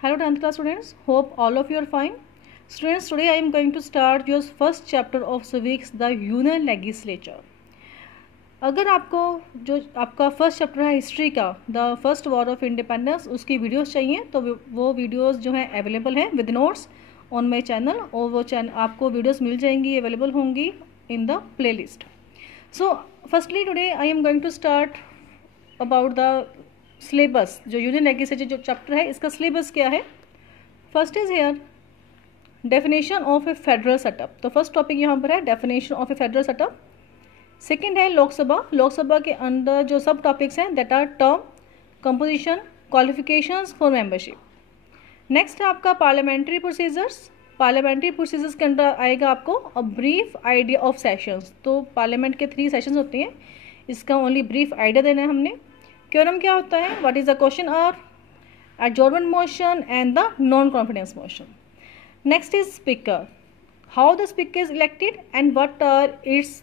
Hello 10th class students, hope all of you are fine. Students, today I am going to start your first chapter of civics, the Union Legislature. अगर आपको जो आपका first chapter है history का, the first war of independence, उसकी videos चाहिए तो वो वीडियोस जो हैं अवेलेबल हैं with notes on my channel, और वो चैनल आपको वीडियोस मिल जाएंगी, अवेलेबल होंगी in the playlist. So firstly today I am going to start about the syllabus. जो यूनियन लेजिस्लेचर जो चैप्टर है इसका सिलेबस क्या है. First is here definition of a federal setup. तो फर्स्ट टॉपिक यहाँ पर है definition of a federal setup. Second है लोकसभा. लोकसभा के अंदर जो सब टॉपिक्स हैं that are term, composition, qualifications for membership. Next है आपका पार्लियामेंट्री प्रोसीजर्स. पार्लियामेंट्री प्रोसीजर्स के अंदर आएगा आपको a brief idea of sessions. तो पार्लियामेंट के 3 सेशंस होते हैं, इसका ओनली ब्रीफ आइडिया देना है हमने. क्योरम क्या होता है, what is the question hour, adjournment motion and the no confidence motion. Next is speaker, how the speaker is elected and what are its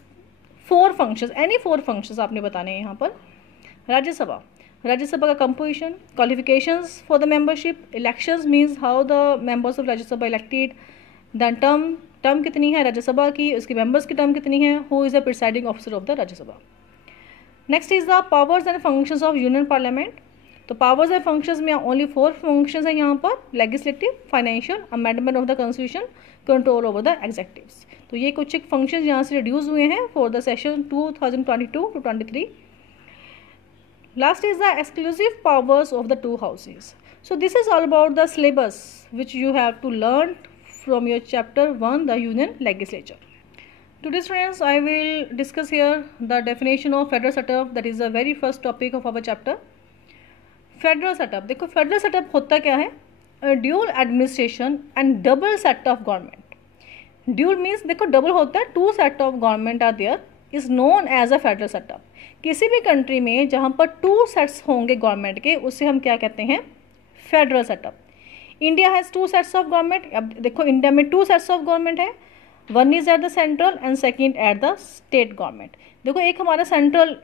4 functions. Any 4 functions आपने बताने हैं यहाँ पर. राज्यसभा, राज्यसभा का composition, qualifications for the membership, elections means how the members of Rajya Sabha elected, then term कितनी है राज्यसभा की, उसके मेंबर्स की टर्म कितनी है, who is the presiding officer of the Rajya Sabha. Next is the powers and functions of union parliament. तो powers and functions में only 4 functions हैं यहाँ पर, legislative, financial, amendment of the constitution, control over the executives. तो ये कुछ एक functions यहाँ से रिड्यूस हुए हैं for the session 2022-23. Last is the exclusive powers of the 2 houses. So this is all about the syllabus which you have to learn from your chapter 1 the union legislature. Today students, I will discuss here the definition of federal setup, that is the very first topic of our chapter. Federal setup, देखो federal setup होता क्या है, dual administration and double set of government. Dual means देखो double होता है, 2 set of government are there, is known as a federal setup. किसी भी country में जहाँ पर 2 sets होंगे गवर्नमेंट के, उसे हम क्या कहते हैं, federal setup. India has 2 sets of government. अब देखो इंडिया में 2 sets of government है, one is eight the central and second at the state government. देखो एक हमारा सेंट्रल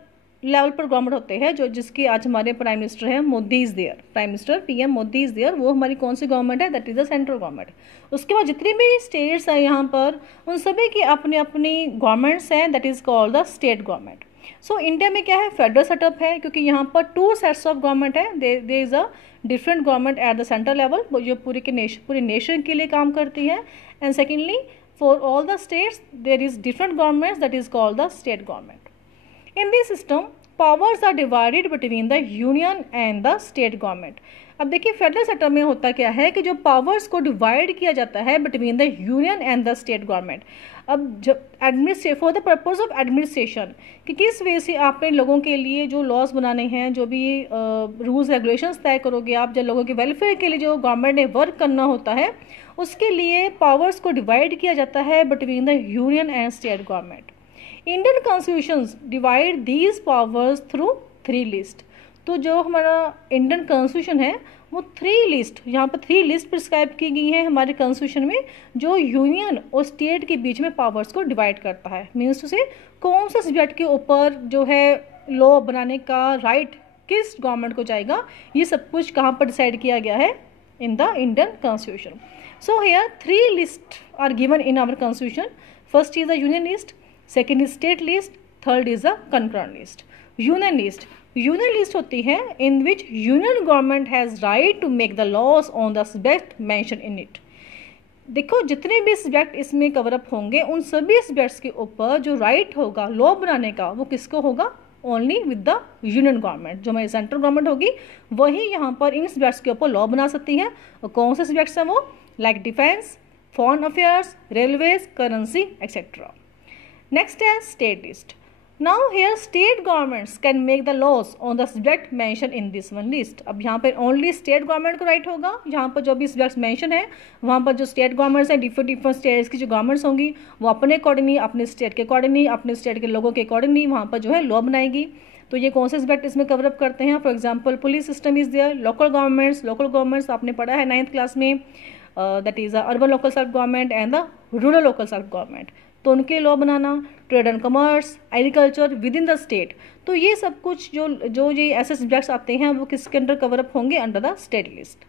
लेवल पर गवर्नमेंट होते हैं जो जिसकी आज हमारे प्राइम मिनिस्टर हैं, Modi is there, prime minister PM Modi is there, वो हमारी कौन सी गवर्नमेंट है, that is the central government. उसके बाद जितनी भी स्टेट्स हैं यहाँ पर, उन सभी की अपनी अपनी गवर्नमेंट्स हैं, that is called the state government. So India में क्या है, फेडरल सेटअप है, क्योंकि यहाँ पर 2 सेट्स ऑफ गवर्नमेंट है. There is a different government at the central level, जो पूरे नेशन के लिए काम करती है. And secondly for all the states there is different governments, that is called the state government. In this system powers are divided between the union and the state government. अब देखिए federal setup में होता क्या है कि जो powers को divide किया जाता है between the union and the state government. अब जब administrate for the purpose of administration, कि किस वे से आपने लोगों के लिए जो लॉज बनाने हैं, जो भी रूल्स रेगुलेशंस तय करोगे आप, जब लोगों के वेलफेयर के लिए जो गवर्नमेंट ने वर्क करना होता है, उसके लिए पावर्स को डिवाइड किया जाता है between the union and state government. Indian constitutions divide these powers through 3 list. तो जो हमारा इंडियन कॉन्स्टिट्यूशन है वो 3 लिस्ट, यहाँ पर 3 लिस्ट प्रिस्क्राइब की गई है हमारे कॉन्स्टिट्यूशन में, जो यूनियन और स्टेट के बीच में पावर्स को डिवाइड करता है. मीन्स टू से कौन सा सब्जेक्ट के ऊपर जो है लॉ बनाने का राइट किस गवर्नमेंट को जाएगा, ये सब कुछ कहाँ पर डिसाइड किया गया है, in the Indian constitution. So here 3 lists are given in our constitution. First is the union list, second is state list, third is the concurrent list. Union list, union list होती है in which union government has right to make the laws on the subject mentioned in it. देखो जितने भी subject इसमें cover up होंगे, उन सभी subjects के ऊपर जो राइट होगा लॉ बनाने का, वो किसको होगा, only with the union government. जो हमारी सेंट्रल गवर्नमेंट होगी वही यहाँ पर इन सब्जेक्ट्स के ऊपर लॉ बना सकती है. और कौन से सब्जेक्ट्स हैं वो, like defense, foreign affairs, railways, currency, etc. Next is state list. Now here state governments can make the laws on the subject mentioned in this one list. अब यहाँ पर only state government को right होगा, यहाँ पर जो भी subjects mention है वहाँ पर जो state governments हैं, different states की जो governments होंगी, वो अपने accordingly, अपने state के accordingly, अपने state के लोगों के accordingly वहाँ पर जो है law बनाएगी. तो ये कौन से सब्जेक्ट इसमें कवर अप करते हैं, for example police system is there, local governments आपने पढ़ा है 9th क्लास में, that is urban local self government and the rural local self government. तो उनके लॉ बनाना, trade and commerce, agriculture within the state. तो ये सब कुछ जो ये ऐसे सब्जेक्ट्स आते हैं वो किसके अंडर कवर अप होंगे, under the state list.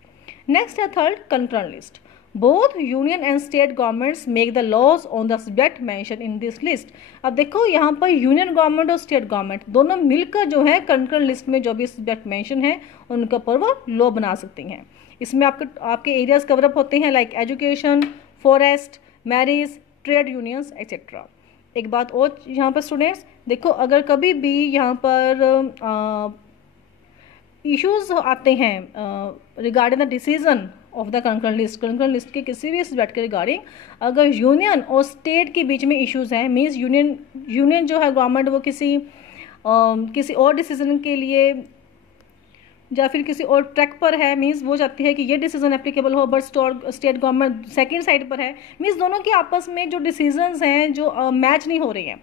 Next है third concurrent list. Both union and state governments make the laws on the subject mention in this list. अब देखो यहाँ पर यूनियन गवर्नमेंट और स्टेट गवर्नमेंट दोनों मिलकर जो है कंकरेंट लिस्ट में जो भी सब्जेक्ट मेंशन है उनके ऊपर वो लॉ बना सकती हैं। इसमें आपके एरियाज कवरअप होते हैं like education, forest, marriage, trade unions etcetera. एक बात और यहाँ पर स्टूडेंट्स देखो, अगर कभी भी यहाँ पर इश्यूज आते हैं regarding the decision of the concurrent list के किसी भी सब्जेक्ट के रिगार्डिंग, अगर यूनियन और स्टेट के बीच में इश्यूज हैं, मीन्स यूनियन जो है गवर्नमेंट वो किसी और डिसीजन के लिए या फिर किसी और ट्रैक पर है, मीन्स वो चाहती है कि ये डिसीजन एप्लीकेबल हो, but state government second side पर है, मीन्स दोनों के आपस में जो डिसीजंस हैं जो मैच नहीं हो रही हैं,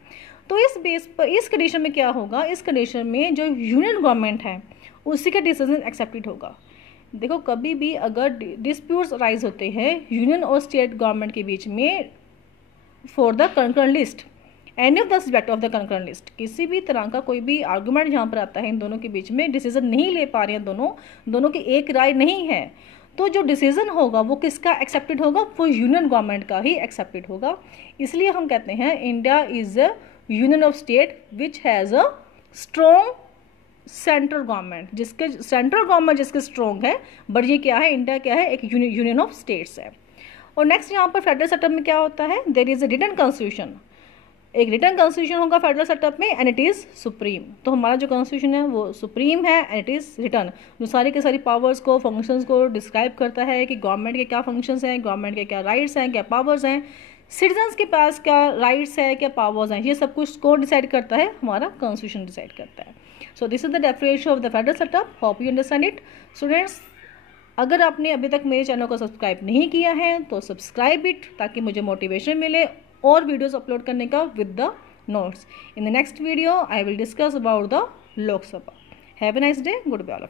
तो इस बेस पर इस कंडीशन में क्या होगा, इस कंडीशन में जो यूनियन गवर्नमेंट है उसी का डिसीजन एक्सेप्टेड होगा। देखो कभी भी अगर डिस्प्यूट्स राइज होते हैं यूनियन और स्टेट गवर्नमेंट के बीच में for the concurrent list, any of the subject of the concurrent list, किसी भी तरह का कोई भी आर्गूमेंट यहाँ पर आता है, इन दोनों के बीच में डिसीजन नहीं ले पा रहे हैं, दोनों की एक राय नहीं है, तो जो डिसीजन होगा वो किसका एक्सेप्टेड होगा, वो यूनियन गवर्नमेंट का ही एक्सेप्टेड होगा। इसलिए हम कहते हैं India is a union of state which has a strong central government, जिसके सेंट्रल गवर्नमेंट जिसके स्ट्रॉन्ग है, बट ये क्या है, इंडिया क्या है, एक यूनियन ऑफ स्टेट्स है। और नेक्स्ट यहाँ पर फेडरल सेटअप में क्या होता है, there is a written constitution, एक रिटन कॉन्स्टिट्यूशन होगा फेडरल सेटअप में एंड इट इज़ सुप्रीम। तो हमारा जो कॉन्स्टिट्यूशन है वो सुप्रीम है एंड इट इज़ रिटन, जो सारी के सारी पावर्स को, फंक्शंस को डिस्क्राइब करता है कि गवर्नमेंट के क्या फंक्शंस हैं, गवर्नमेंट के क्या राइट्स हैं, क्या पावर्स हैं, सिटीजन्स के पास क्या राइट्स है, क्या पावर्स हैं, ये सब कुछ कौन डिसाइड करता है, हमारा कॉन्स्टिट्यूशन डिसाइड करता है। सो this is the definition of the federal setup, hope you understand it. Students, अगर आपने अभी तक मेरे चैनल को सब्सक्राइब नहीं किया है तो सब्सक्राइब इट, ताकि मुझे मोटिवेशन मिले और वीडियोस अपलोड करने का with the notes. In the next video I will discuss about the Lok Sabha. Have a nice day, goodbye all of you.